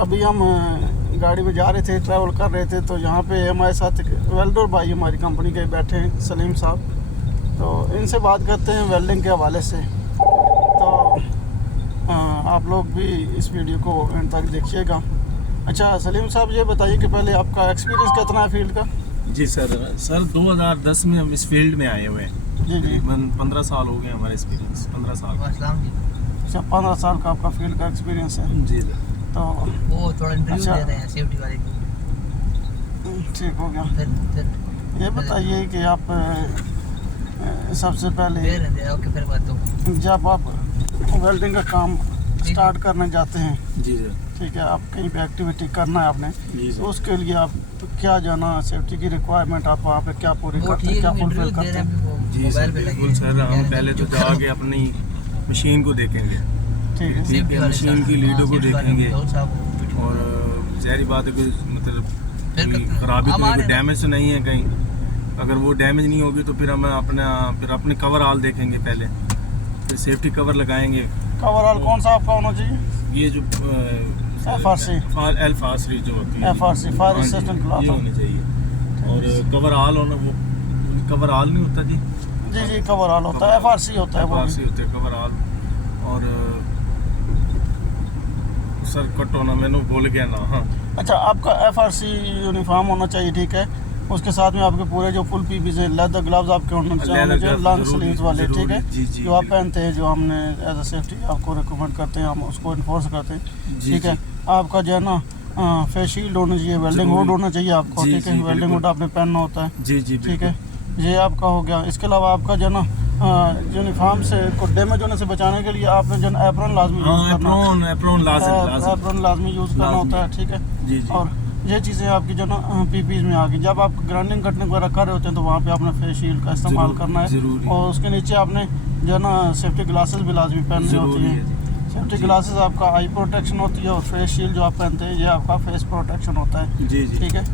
अभी हम गाड़ी में जा रहे थे, ट्रैवल कर रहे थे, तो यहाँ पे हमारे साथ वेल्डर भाई हमारी कंपनी के बैठे हैं, सलीम साहब। तो इनसे बात करते हैं वेल्डिंग के हवाले से। तो आप लोग भी इस वीडियो को एंड तक देखिएगा। अच्छा सलीम साहब, ये बताइए कि पहले आपका एक्सपीरियंस कितना है फील्ड का? जी सर 2010 में हम इस फील्ड में आए हुए हैं। जी। 15 साल हो गए हमारा एक्सपीरियंस, 15 साल। अच्छा, 15 साल का आपका फील्ड का एक्सपीरियंस है। जी सर। तो वो थोड़ा इंटरव्यू दे रहे हैं सेफ्टी वाले को। ठीक हो गया। फिर ये बताइए कि आप सबसे पहले फिर बात तो जब आप वेल्डिंग का काम स्टार्ट करने जाते हैं, जी सर, ठीक है, आप कहीं पे एक्टिविटी करना है आपने, जी तो सर। उसके लिए आप क्या जाना, सेफ्टी की रिक्वायरमेंट आप वहाँ पे क्या पूरी करते हैं, क्या फुलफिल करते हैं? जी सर, बिल्कुल सर। हम पहले तो जाके अपनी मशीन को देखेंगे, ठीक है। ठीक है, मशीन की लीडों को देखेंगे, और ज़ाहिर बात है कि मतलब कोई खराबी तो नहीं, कोई डैमेज तो नहीं है कहीं। अगर वो डैमेज नहीं होगी तो फिर हम अपने कवर आल देखेंगे पहले, फिर सेफ्टी कवर लगाएंगे। कवर ऑल कौन सा आपका होना चाहिए? ये जो FRC FRC जो होती है, FRC फायर हाँ जी, असिस्टेंट ये क्लॉथ होनी चाहिए। और कवर आल होना, वो कवर आल नहीं होता जी, जी कवर ऑल होता है, FRC होता है वो भी। FRC होता है कवर आल। और सर कट होना मैंने भूल गया ना। हाँ, अच्छा, आपका FRC यूनिफॉर्म होना चाहिए, ठीक है। उसके साथ में आपके पूरे जो फुल पीपीज है, लेदर ग्लव्स आपके होने चाहिए, लॉन्ग स्लीव्स वाले, ठीक है, जो आप पहनते हैं, जो हमने एज अ सेफ्टी आपको रिकमेंड करते हैं, हम उसको इन्फोर्स करते हैं, ठीक है। आपका जो है ना फेस शील्ड होना चाहिए, वेल्डिंग हुड होना चाहिए आपको, ठीक है, वेल्डिंग हुड आपने पहनना होता है, जी जी, ठीक है, ये आपका हो गया। इसके अलावा आपका जो है ना यूनिफॉर्म से को डैमेज होने से बचाने के लिए आपने जो है एप्रॉन लाजमी यूज़ करना, एप्रॉन लाजमी यूज़ करना होता है, ठीक है। जी जी। और ये चीज़ें आपकी जो ना पीपीज में आ गई। जब आप ग्राइंडिंग कटने वगैरह कर रहे होते हैं तो वहाँ पे आपने फेस शील्ड का इस्तेमाल करना है, और उसके नीचे आपने जो है ना सेफ्टी ग्लासेस भी लाजमी पहननी होती हैं। सेफ्टी ग्लासेस आपका आई प्रोटेक्शन होती है, और फेस शील्ड जो आप पहनते हैं ये आपका फेस प्रोटेक्शन होता है, जी जी, ठीक है।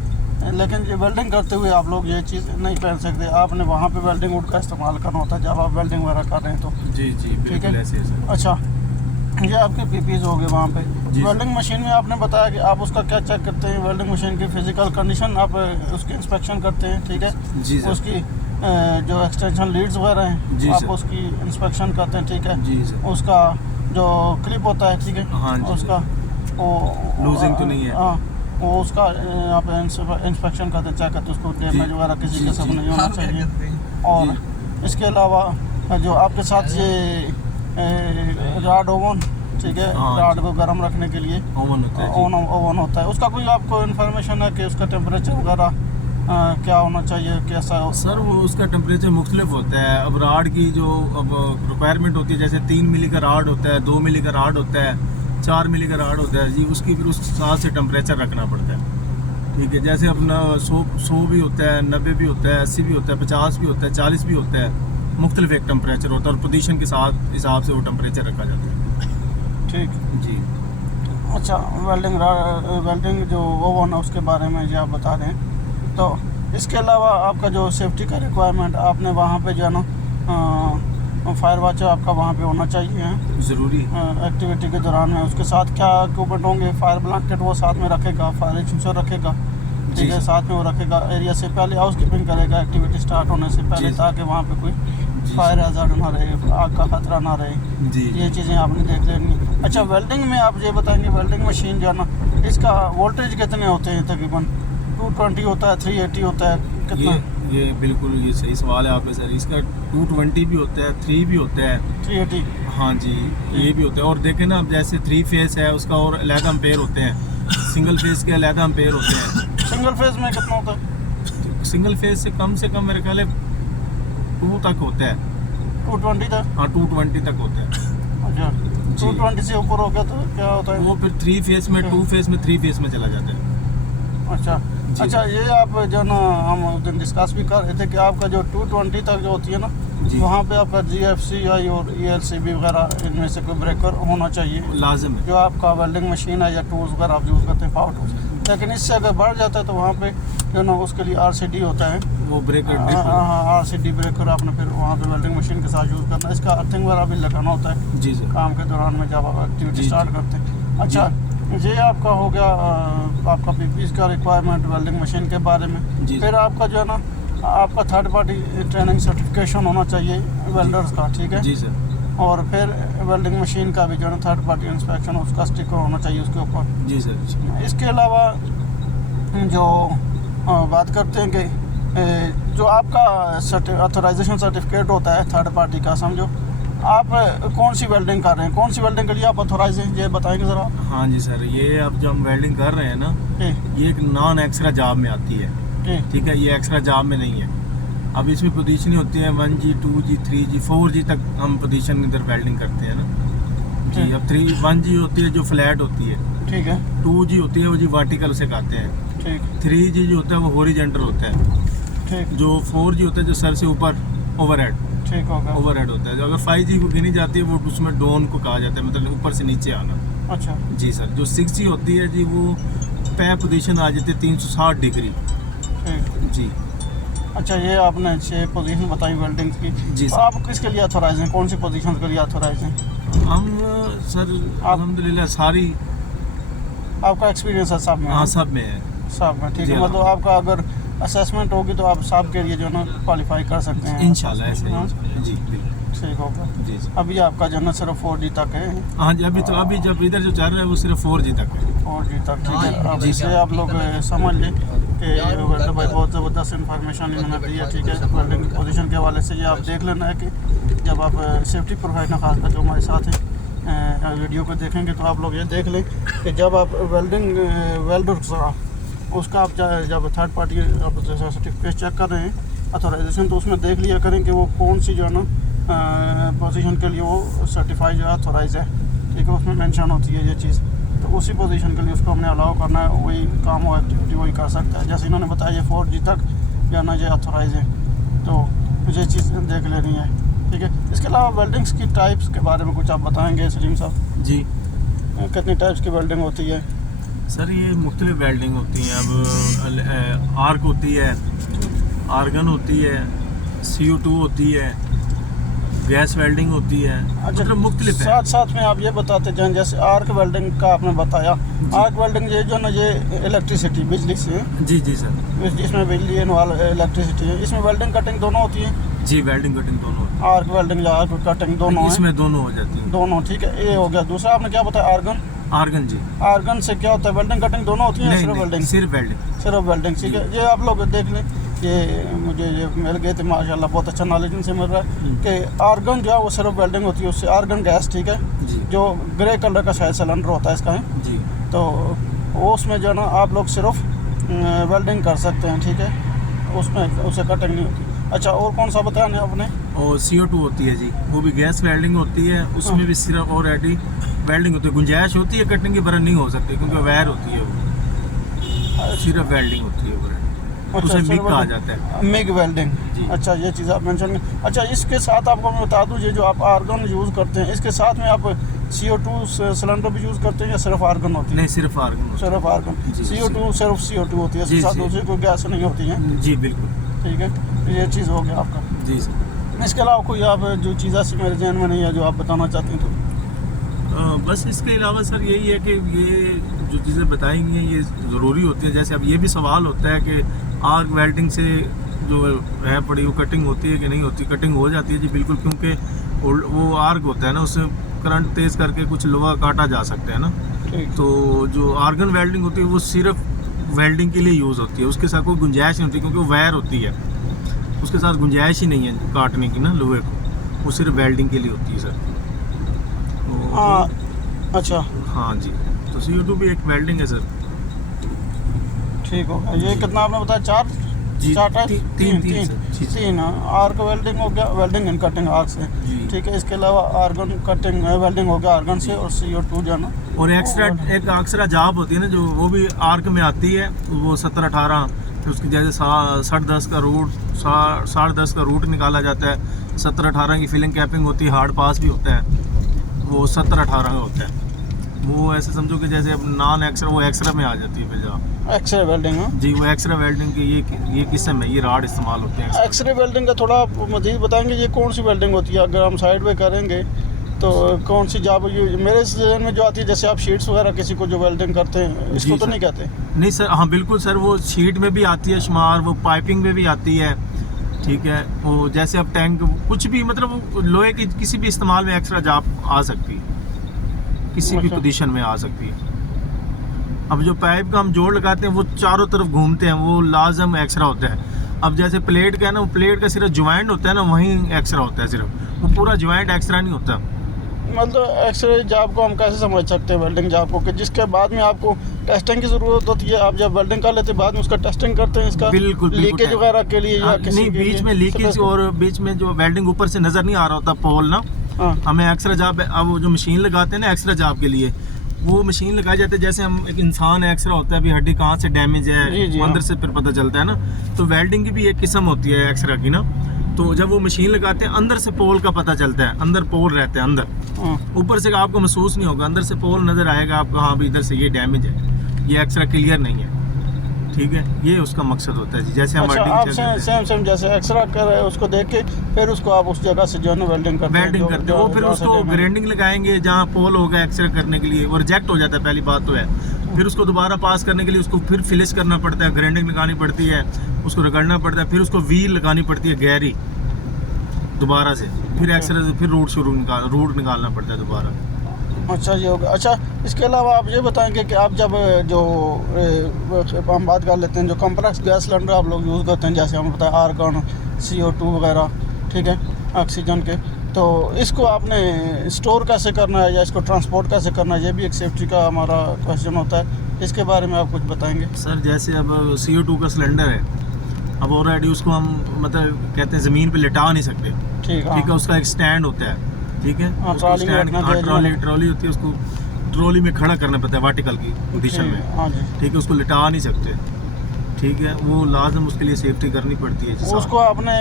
लेकिन ये वेल्डिंग करते हुए आप लोग ये चीज़ नहीं पहन सकते, आपने वहाँ पे वेल्डिंग वुड का इस्तेमाल करना होता है जब आप वेल्डिंग वगैरह कर रहे हैं तो, जी जी, ठीक है। ऐसे सर। अच्छा, ये आपके पीपीज हो गए वहाँ पे। वेल्डिंग मशीन में आपने बताया कि आप उसका क्या चेक करते हैं, वेल्डिंग मशीन की फिजिकल कंडीशन, आप उसकी इंस्पेक्शन करते हैं, ठीक है। जी सर। उसकी जो एक्सटेंशन लीड्स वगैरह हैं आप उसकी इंस्पेक्शन करते हैं, ठीक है। जी सर। उसका जो क्लिप होता है, ठीक है, हाँ जी, उसका वो लूजिंग तो नहीं है, हाँ, वो उसका आप इंस्पेक्शन करते हैं, चेक करते हैं, उसको डैमेज वगैरह किसी किस्म नहीं होना चाहिए। और इसके अलावा जो आपके साथ ये राड ओवन, ठीक है, राड को गर्म रखने के लिए ओवन होता है, उसका कोई आपको इन्फॉर्मेशन है कि उसका टेम्परेचर वगैरह क्या होना चाहिए, कैसा हो? सर वो उसका टेम्परेचर मुख्तलिफ होता है। अब राड की जो अब रिक्वायरमेंट होती है, जैसे 3 मिली का राड होता है, 2 मिली का राड होता है, 4 मिली का राड होता है जी, उसकी फिर उस हिसाब से टेम्परेचर रखना पड़ता है, ठीक है। जैसे अपना 100 भी होता है, 90 भी होता है, 80 भी होता है, 50 भी होता है, 40 भी होता है, मुख्तलिफ एक टेम्परेचर होता है, और पोजीशन के साथ हिसाब से वो टेम्परेचर रखा जाता है, ठीक जी। अच्छा, वेल्डिंग जो ओवन है उसके बारे में ये आप बता रहे हैं। तो इसके अलावा आपका जो सेफ्टी का रिक्वायरमेंट, आपने वहाँ पे जो है ना फायर वॉचर आपका वहाँ पे होना चाहिए, ज़रूरी एक्टिविटी के दौरान में। उसके साथ क्या इक्विपमेंट होंगे? फायर ब्लैंकेट वो साथ में रखेगा, फायर एक्सटिंग्विशर रखेगा, ठीक है, साथ में वो रखेगा। एरिया से पहले हाउस कीपिंग करेगा एक्टिविटी स्टार्ट होने से पहले, ताकि वहाँ पे कोई फायर हैज़ार्ड ना रहे, आग का खतरा ना रहे जी। ये चीज़ें आपने देख लेनी। अच्छा, वेल्डिंग में आप ये बताएंगे, वेल्डिंग मशीन जो है ना, इसका वोल्टेज कितने होते हैं तकरीबन? 220 होता है, 380 होता है, कितना? ये बिल्कुल ये सही सवाल है आपका सर। इसका 220 भी होता है, 3 भी होता है, 380, हाँ जी, ये भी होता है। और देखें ना, अब जैसे 3 फेस है उसका और अलग एम्पेयर होते हैं, सिंगल फेस के अलग एम्पेयर होते हैं। सिंगल फेज में कितना होता है? सिंगल फेस से कम मेरे ख्याल 2 तक होता है, 220 तक? हाँ, 220 तक होता है। अच्छा, 220 से ऊपर हो गया तो क्या होता है? वो फिर 3 फेस में, 2 फेस में, 3 फेस में चला जाता है। अच्छा, ये आप जो ना हम उस दिन डिस्कस भी कर रहे थे कि आपका जो 220 तक जो होती है ना, वहाँ पे आपका GFCI और ELCB वगैरह इनमें से कोई ब्रेकर होना चाहिए, लाजिम है। जो आपका वेल्डिंग मशीन है या टूल्स वगैरह आप यूज़ करते हैं, पावर टूल्स। लेकिन इससे अगर बढ़ जाता है तो वहाँ पे जो ना उसके लिए RCD होता है, वो ब्रेकर, हाँ, RCD ब्रेकर आपने फिर वहाँ पे वेल्डिंग मशीन के साथ यूज़ करना है। इसका अर्थिंग वगैरह भी लगाना होता है जी सर, काम के दौरान में जब आप एक्टिविटी स्टार्ट करते हैं। अच्छा, ये आपका हो गया आपका पीपीएस का रिक्वायरमेंट वेल्डिंग मशीन के बारे में। जी। फिर आपका जो है ना आपका थर्ड पार्टी ट्रेनिंग सर्टिफिकेशन होना चाहिए वेल्डर्स का, ठीक है। जी सर। और फिर वेल्डिंग मशीन का भी जो है ना थर्ड पार्टी इंस्पेक्शन उसका स्टिकर होना चाहिए उसके ऊपर। जी सर। इसके अलावा जो बात करते हैं कि जो आपका ऑथराइजेशन सर्टिफिकेट होता है थर्ड पार्टी का, समझो आप कौन सी वेल्डिंग कर रहे हैं, कौन सी वेल्डिंग के लिए आप ऑथोराइज हैं, ये बताएंगे ज़रा। हाँ जी सर, ये अब जो हम वेल्डिंग कर रहे हैं ना, ये एक नॉन एक्स्ट्रा जॉब में आती है, ठीक है। ये एक्स्ट्रा जॉब में नहीं है। अब इसमें पोजीशन होती है 1G 2G 3G 4G तक हम पोजीशन इधर वेल्डिंग करते हैं ना जी। अब 1G होती है जो फ्लैट होती है, ठीक है। 2G होती है वो जी वर्टिकल से कहते हैं, ठीक। 3G जो होता है वो हॉरिजॉन्टल होता है, ठीक। जो 4G होता है जो सर से ऊपर ओवरहेड, ठीक होगा, ओवरहेड होता है। जो अगर 5G को गिनी जाती है वो उसमें डोन को कहा जाता है, मतलब ऊपर से नीचे आना। अच्छा जी सर। जो 6G होती है जी वो पै पोजीशन आ जाती है 360 डिग्री, जी। अच्छा, ये आपने 6 पोजीशन बताई वेल्डिंग की जी। तो आप किसके लिए ऑथोराइज हैं, कौन सी पोजीशन के लिए ऑथोराइज हैं? हम सर अल्हम्दुलिल्लाह सारी। आपका एक्सपीरियंस है सब में? हाँ सब में है, सब में, ठीक है। मतलब आपका अगर असेसमेंट होगी तो आप सब के लिए जो है ना क्वालिफाई कर सकते हैं इंशाल्लाह, ऐसे जी, ठीक होगा जी। अभी आपका जो है ना सिर्फ 4G तक है? हाँ जी, अभी तो अभी जब इधर जो चल रहा है वो सिर्फ 4G तक है, 4G तक, ठीक है। अब इसे आप लोग समझ लें कि वेल्डर भाई बहुत ज़बरदस्त इन्फॉर्मेशन इन्होंने दी है, ठीक है। वेल्डिंग पोजीशन के हवाले से ये आप देख लेना है कि जब आप सेफ्टी प्रोफेशनल खासकर जो हमारे साथ हैं वीडियो को देखेंगे तो आप लोग ये देख लें कि जब आप वेल्डिंग वेल्डर उसका आप जब थर्ड पार्टी आप सर्टिफिकेट चेक कर रहे हैं अथोराइजेशन, तो उसमें देख लिया करें कि वो कौन सी जो है ना पोजीशन के लिए वो सर्टिफाइड जो है अथोराइज है, ठीक है। उसमें मेंशन होती है ये चीज़, तो उसी पोजीशन के लिए उसको हमने अलाउ करना है, वही काम हो एक्टिविटी वही कर सकता है। जैसे इन्होंने बताया ये 4G तक जो ना ये अथोराइज है, तो ये चीज़ देख लेनी है, ठीक है। इसके अलावा वेल्डिंग्स की टाइप्स के बारे में कुछ आप बताएँगे सलीम साहब? जी। कितनी टाइप्स की वेल्डिंग होती है? सर ये मुख्तलिफ वेल्डिंग होती हैं। अब आर्क होती है, आर्गन होती है, CO2 होती है, गैस वेल्डिंग होती है, अच्छा, मतलब मुख्तलिफ है। साथ साथ में आप ये बताते जाएं, जैसे आर्क वेल्डिंग का आपने बताया, आर्क वेल्डिंग ये जो ना ये इलेक्ट्रिसिटी बिजली से, जी जी सर, इसमें बिजली इलेक्ट्रिसिटी है, इसमें वेल्डिंग कटिंग दोनों होती है जी। वेल्डिंग कटिंग दोनों, आर्क वेल्डिंग या आर्क कटिंग दोनों, इसमें दोनों हो जाती है, दोनों, ठीक है। ये हो गया। दूसरा आपने क्या बताया? आर्गन। आर्गन जी। आर्गन से क्या होता है? वेल्डिंग कटिंग दोनों होती है? सिर्फ वेल्डिंग? सिर्फ वेल्डिंग, सिर्फ वेल्डिंग, ठीक है। ये आप लोग देख लें, ये मुझे ये मिल गए थे माशाल्लाह, बहुत अच्छा नॉलेज इनसे मिल रहा है कि आर्गन जो है वो सिर्फ वेल्डिंग होती है, उससे आर्गन गैस, ठीक है, जो ग्रे कलर का शायद सिलेंडर होता है इसका है जी। तो उसमें जो है ना आप लोग सिर्फ वेल्डिंग कर सकते हैं, ठीक है, उसमें उससे कटिंग नहीं होती। अच्छा, और कौन सा बताया आपने? और CO2 होती है जी, वो भी गैस वेल्डिंग होती है, उसमें भी सिर्फ ऑलरेडी वेल्डिंग होती है, गुंजाइश होती है कटिंग की, पर नहीं हो सकती क्योंकि वायर होती है, वो सिर्फ वेल्डिंग होती है, उसे मिग कहा जाता है, मिग वेल्डिंग। अच्छा, ये चीज़ आप मेंशन करें। अच्छा, इसके साथ आपको मैं बता दूं, ये जो आप आर्गन यूज़ करते हैं, इसके साथ में आप CO2 सिलेंडर भी यूज़ करते हैं या सिर्फ आर्गन होती है? नहीं, सिर्फ आर्गन, सिर्फ आर्गन। CO2 सिर्फ CO2 होती है, इसके साथ दूसरी कोई गैस नहीं होती है जी, बिल्कुल, ठीक है। ये चीज़ हो गया आपका जी सर। इसके अलावा कोई आप जो चीज़ ऐसी मेरे जहन में नहीं है जो आप बताना चाहते हैं तो? बस इसके अलावा सर यही है कि ये जो चीज़ें बताई गई हैं ये ज़रूरी होती है। जैसे अब ये भी सवाल होता है कि आर्क वेल्डिंग से जो है पड़ी वो कटिंग होती है कि नहीं होती? कटिंग हो जाती है जी बिल्कुल, क्योंकि वो आर्क होता है ना, उससे करंट तेज़ करके कुछ लोहा काटा जा सकता है ना। तो जो आर्गन वेल्डिंग होती है वो सिर्फ वेल्डिंग के लिए यूज़ होती है, उसके साथ कोई गुंजाइश नहीं होती क्योंकि वो वायर होती है, उसके साथ गुंजाइश ही नहीं है काटने की ना लोहे को, वो सिर्फ वेल्डिंग के लिए होती है सर। तो अच्छा, हाँ जी। तो CO2 भी एक वेल्डिंग है सर, ठीक होगा। ये कितना आपने बताया? 4 जी, 4 टाइप? तीन आर्क वेल्डिंग हो गया, वेल्डिंग एंड कटिंग आर्क से, ठीक है। इसके अलावा आर्गन कटिंग वेल्डिंग हो गया आर्गन से, और CO2 जो है ना, और एक्स्ट्रा एक एक्स्ट्रा जॉब होती है ना जो वो भी आर्क में आती है, वो 17-18, फिर उसकी जैसे 10.5 का रूट 10.5 का रूट निकाला जाता है, 17-18 की फिलिंग कैपिंग होती है, हार्ड पास भी होता है, वो 17-18 का होता है। वो ऐसे समझो कि जैसे अब नॉन एक्स्ट्रा वो एक्स्ट्रा में आ जाती है, फिर जहाँ एक्सरे वेल्डिंग जी, वो एक्सरे वेल्डिंग की ये किस्म है, ये राड इस्तेमाल होते हैं। एक्सरे वेल्डिंग का थोड़ा मज़ीद बताएंगे, ये कौन सी वेल्डिंग होती है? अगर हम साइड पे करेंगे तो कौन सी जॉब मेरे जहन में जो आती है, जैसे आप शीट्स वगैरह किसी को जो वेल्डिंग करते हैं, इसको जी तो सर। नहीं कहते? नहीं सर, हाँ बिल्कुल सर, वो शीट में भी आती है शुमार, वो पाइपिंग में भी आती है, ठीक है। वो जैसे अब टैंक कुछ भी, मतलब वो लोहे की किसी भी इस्तेमाल में एक्स्ट्रा जॉब आ सकती है, किसी भी अच्छा। पोजीशन में आ सकती है। अब जो पाइप का हम जोड़ लगाते हैं वो चारों तरफ घूमते हैं, वो लाजम एक्स्ट्रा होता है। अब जैसे प्लेट का है ना, वो प्लेट का सिर्फ ज्वाइंट होता है ना, वहीं एक्स्ट्रा होता है सिर्फ, वो पूरा ज्वाइंट एक्स्ट्रा नहीं होता। मतलब एक्सरे जॉब को हम कैसे समझ सकते हैं वेल्डिंग जॉब को, कि जिसके बाद में आपको टेस्टिंग की ज़रूरत होती है? आप जब वेल्डिंग कर लेते हैं बाद में उसका टेस्टिंग करते हैं इसका बिल्कुल, बिल्कुल। लीकेज वगैरह के लिए, या हाँ, किसी नहीं, के बीच लिए? में लीकेज और बीच में जो वेल्डिंग ऊपर से नज़र नहीं आ रहा होता पोल ना, हाँ हमें एक्स्ट्रा जॉब, अब वो जो मशीन लगाते हैं ना एक्स्ट्रा जॉब के लिए, वो मशीन लगाई जाती है। जैसे हम एक इंसान एक्स्ट्रा होता है, अभी हड्डी कहाँ से डैमेज जी, है जी, वो अंदर हाँ। से फिर पता चलता है ना। तो वेल्डिंग की भी एक किस्म होती है एक्स्ट्रा की ना, तो जब वो मशीन लगाते हैं अंदर से पोल का पता चलता है, अंदर पोल रहते हैं अंदर, हाँ ऊपर से आपको महसूस नहीं होगा, अंदर से पोल नज़र आएगा आपको, हाँ भी इधर से ये डैमेज है, ये एक्स्ट्रा क्लियर नहीं है, ठीक है। ये उसका मकसद होता है जी। जैसे हम अच्छा, आप सेम जैसे एक्सरा कर रहे हैं उसको देख के फिर उसको आप उस जगह से जो है ना वेल्डिंग करते हैं? वेल्डिंग करते हैं, वो फिर उसको ग्राइंडिंग लगाएंगे जहाँ पोल होगा एक्सरे करने के लिए, वो रिजेक्ट हो जाता है, पहली बात तो है। फिर उसको दोबारा पास करने के लिए उसको फिर फिनिश करना पड़ता है, ग्राइंडिंग लगानी पड़ती है, उसको रगड़ना पड़ता है, फिर उसको व्हील लगानी पड़ती है गहरी दोबारा से, फिर एक्सरे से फिर रूट निकालना पड़ता है दोबारा। अच्छा ये होगा। अच्छा, इसके अलावा आप ये बताएंगे कि आप जब जो हम बात कर लेते हैं, जो कॉम्प्लेक्स गैस सिलेंडर आप लोग यूज़ करते हैं, जैसे हम बताया आर्गन, CO2 वगैरह, ठीक है, ऑक्सीजन के, तो इसको आपने स्टोर कैसे करना है या इसको ट्रांसपोर्ट कैसे करना है, ये भी एक सेफ्टी का हमारा क्वेश्चन होता है। इसके बारे में आप कुछ बताएंगे? सर जैसे अब CO2 का सिलेंडर है, अब ऑलरेडी उसको हम मतलब कहते हैं ज़मीन पे लिटा नहीं सकते, ठीक है, ठीक है। उसका एक स्टैंड होता है, ठीक है, हाँ, उसको ट्रॉली में स्टैंड, रखना हाँ, चाहिए। ट्रॉली होती है, उसको ट्रॉली में खड़ा करना पड़ता है वर्टिकल की पोजीशन में, हाँ जी। ठीक है। उसको लिटा नहीं सकते, ठीक है, वो लाजम उसके लिए सेफ्टी करनी पड़ती है जी। उसको आपने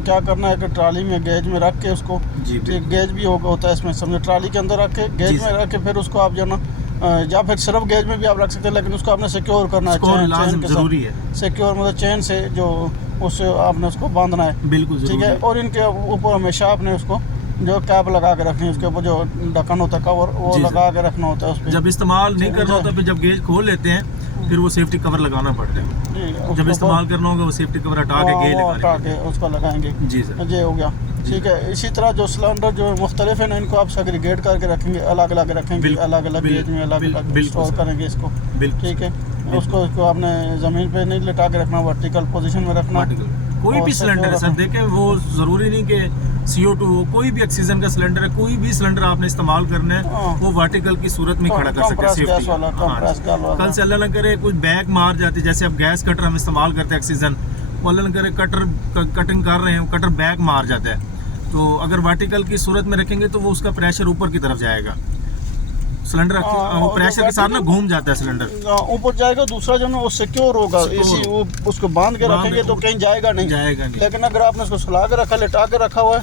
क्या करना है कि ट्राली में गेज में रख के उसको, जी एक गेज भी होता है इसमें, समझो ट्राली के अंदर रख के गेज में रख के फिर उसको आप जो ना, या फिर सिर्फ गेज में भी आप रख सकते हैं, लेकिन उसको आपने सिक्योर करना है, लाजम ज़रूरी है, सिक्योर मतलब चेन से जो उससे आपने उसको बांधना है, बिल्कुल ठीक ज़रूरी है। है। और इनके ऊपर हमेशा आपने उसको जो कैप लगा के रखनी है, उसके ऊपर जो ढक्कन होता है कवर, वो जी, लगा के रखना होता है उस पर। जब इस्तेमाल नहीं करना होता फिर जब गेज खोल लेते हैं फिर वो सेफ्टी कवर लगाना पड़ता है। जब इस्तेमाल करना होगा वो सेफ्टी कवर हटा के गेज हटा के उसको लगाएंगे। जी सर, ये हो गया, ठीक है। इसी तरह जो सिलेंडर जो मुख्तलिफ है ना, इनको आप सेग्रीगेट करके रखेंगे, अलग अलग रखेंगे, अलग अलग गेज में अलग अलग स्टोर करेंगे इसको, ठीक है। उसको आपने ज़मीन पे नहीं लिटा के रखना, वर्टिकल पोजीशन में रखना। कोई भी सिलेंडर है सर, देखें वो ज़रूरी नहीं कि CO2 हो, कोई भी ऑक्सीजन का सिलेंडर है, कोई भी सिलेंडर आपने इस्तेमाल करना है वो वर्टिकल की सूरत में खड़ा कर सकते हैं सेफ्टी। कल से अल्लाह न करे कुछ बैक मार जाती, जैसे अब गैस कटर हम इस्तेमाल करते हैं ऑक्सीजन, वो अल्लाह न करे कटिंग कर रहे हैं, कटर बैक मार जाता है, तो अगर वर्टिकल की सूरत में रखेंगे तो वो उसका प्रेशर ऊपर की तरफ जाएगा, सिलेंडर वो प्रेशर के साथ ना घूम जाता है सिलेंडर, ऊपर जाएगा। दूसरा जो ना वो सिक्योर होगा, इसी वो उसको बांध के रखेंगे तो कहीं जाएगा नहीं। लेकिन अगर आपने उसको सुला के रखा, लिटा के रखा हुआ है,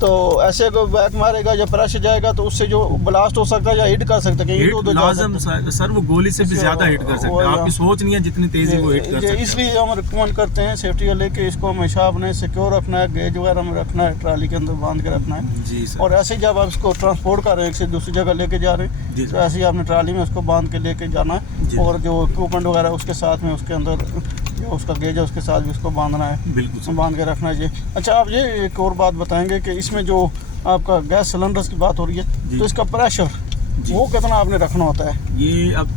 तो ऐसे अगर बैक मारेगा या प्रेशर जाएगा तो उससे जो ब्लास्ट हो सकता है या हिट कर सकता है, हिट लाजम सर, वो गोली से भी ज्यादा हिट कर सकता है, आपकी सोच नहीं है जितनी तेजी वो हिट कर सकता है। इसलिए हम रिकमेंड करते हैं सेफ्टी को लेके, इसको हमेशा आपने सिक्योर रखना है, गेज वगैरह में रखना है, ट्राली के अंदर बांध के रखना है जी सर। और ऐसे ही जब आप इसको ट्रांसपोर्ट कर रहे हैं, एक से दूसरी जगह लेके जा रहे हैं, तो ऐसे ही आपने ट्राली में उसको बांध के लेके जाना है, और जो इक्विपमेंट वगैरह उसके साथ में, उसके अंदर जो उसका गेज है उसके साथ भी उसको बांधना है, बिल्कुल बांध के रखना चाहिए। अच्छा, आप ये एक और बात बताएंगे कि इसमें जो आपका गैस सिलेंडर्स की बात हो रही है, तो इसका प्रेशर वो कितना आपने रखना होता है? ये अब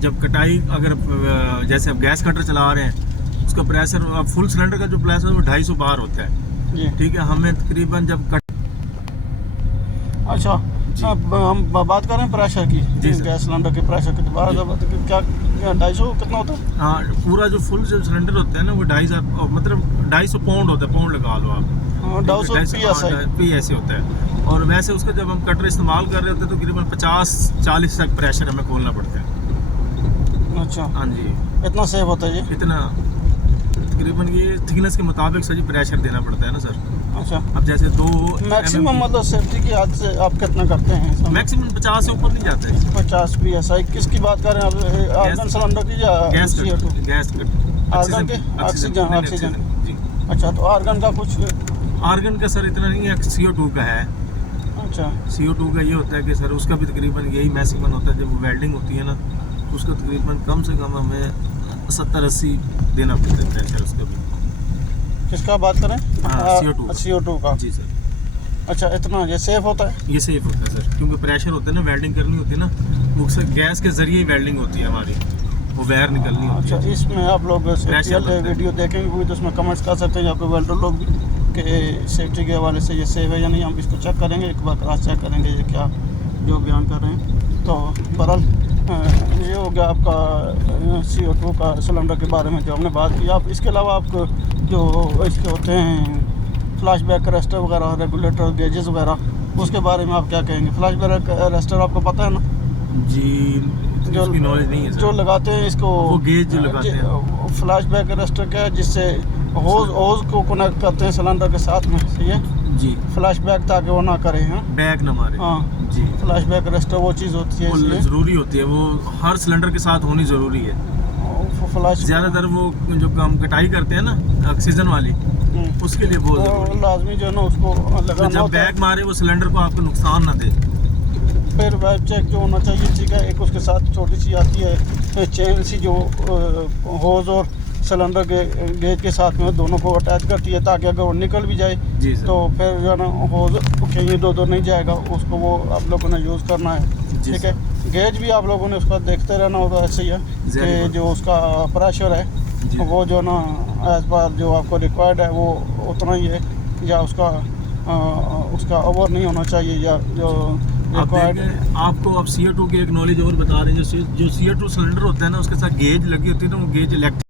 जब कटाई, अगर जैसे अब गैस कटर चला रहे हैं, उसका प्रेशर अब फुल सिलेंडर का जो प्रेशर है वो 250 बार होता है जी, ठीक है। हमें तकरीबन जब अच्छा, अब हम बात कर रहे हैं प्रेशर की, गैस सिलेंडर के प्रेशर की, तो क्या 250 कितना होता है? हाँ, पूरा जो फुल जो सिलेंडर होता है ना वो 250, मतलब 250 पाउंड होता है, पाउंड लगा लो आप, 250 PSI होता है। और वैसे उसका जब हम कटर इस्तेमाल कर रहे होते हैं तो तकरीबन 50-40 तक प्रेशर हमें खोलना पड़ता है। अच्छा, हाँ जी, इतना सेफ होता है ये? इतना तकरीबन ये थिकनेस के मुताबिक सर जी प्रेशर देना पड़ता है ना सर। अच्छा, अब जैसे 2 मैक्सिमम मतलब सेफ्टी की हद से आप कितना करते हैं? मैक्सिमम 50 से ऊपर नहीं जाता है। 50 PSI किसकी बात कर रहे हैं आप? आर्गन सिलेंडर की या गैस CO2? गैस आर्गन के ऑक्सीजन जी। अच्छा, तो आर्गन का कुछ आर्गन का सर इतना नहीं है, CO2 का है अच्छा CO2 का ये होता है कि सर उसका भी तकरीबन यही मैक्सिमम होता है, जब वेल्डिंग होती है ना उसका तकरीबन कम से कम हमें 70-80 देना पड़ता है प्रेशर उसका भी। किसका बात करें? हाँ, CO2 CO2 का। जी सर, अच्छा, इतना ये सेफ होता है? ये सेफ होता है सर, क्योंकि प्रेशर होता है ना, वेल्डिंग करनी होती है ना, वो गैस के जरिए ही वेल्डिंग होती है हमारी, वो वायर निकलनी होती अच्छा, है। इसमें आप लोग सेफ्टी लगता है। वीडियो देखेंगे कोई तो उसमें कमेंट्स कर सकते हैं या कोई वेल्डर लोग भी कि सेफ्टी के हवाले से ये सेफ है या नहीं। हम इसको चेक करेंगे, एक बार क्रॉस चेक करेंगे ये क्या जो बयान कर रहे हैं। तो बहरहाल ये हो गया आपका CO2 का सिलेंडर के बारे में जो हमने बात की। आप इसके अलावा आपको जो इसके होते हैं फ्लैशबैक अरेस्टर वगैरह, रेगुलेटर, गेजेस वगैरह, उसके बारे में आप क्या कहेंगे? फ्लैशबैक अरेस्टर आपको पता है ना? जी, जो उसकी नॉलेज नहीं है सर। जो लगाते हैं इसको, वो गेज जो लगाते हैं, फ्लैशबैक अरेस्टर क्या है, जिससे होज को कनेक्ट करते हैं सिलेंडर के साथ में, सही है? जी, फ्लैशबैक ताकि वो ना करे। हाँ बैक न मारे। हाँ, जी, फ्लैशबैक अरेस्टर वो चीज़ होती है वो इसलिए ज़रूरी होती है, वो हर सिलेंडर के साथ होनी ज़रूरी है। फ्लैश ज़्यादातर वो जो हम कटाई करते हैं ना ऑक्सीजन वाली, उसके लिए बहुत ज़रूरी है। लाजमी जो है ना उसको तो लगाना जब होता है। बैक मारे वो सिलेंडर को आपको नुकसान ना दे। फिर वेब चेक जो होना चाहिए, ठीक है, एक उसके साथ छोटी सी आती है चेन सी जो होज और सिलेंडर के गेज के साथ में दोनों को अटैच करती है, ताकि अगर वो निकल भी जाए जी सर। तो फिर जो है ना होज कहीं इधर नहीं जाएगा, उसको वो आप लोगों ने यूज़ करना है, जी ठीक है। गेज भी आप लोगों ने उसका देखते रहना होगा, ऐसे ही है कि जो उसका प्रेशर है जी। वो जो ना एज पर जो आपको रिक्वायर्ड है वो उतना ही है, या उसका ओवर नहीं होना चाहिए, या जो आप देखें, आपको अब CO2 की एक नॉलेज और बता रहे हैं, जो CO2 सिलेंडर होता है ना उसके साथ गेज लगी होती है, तो वो गेज इलेक्ट्रिक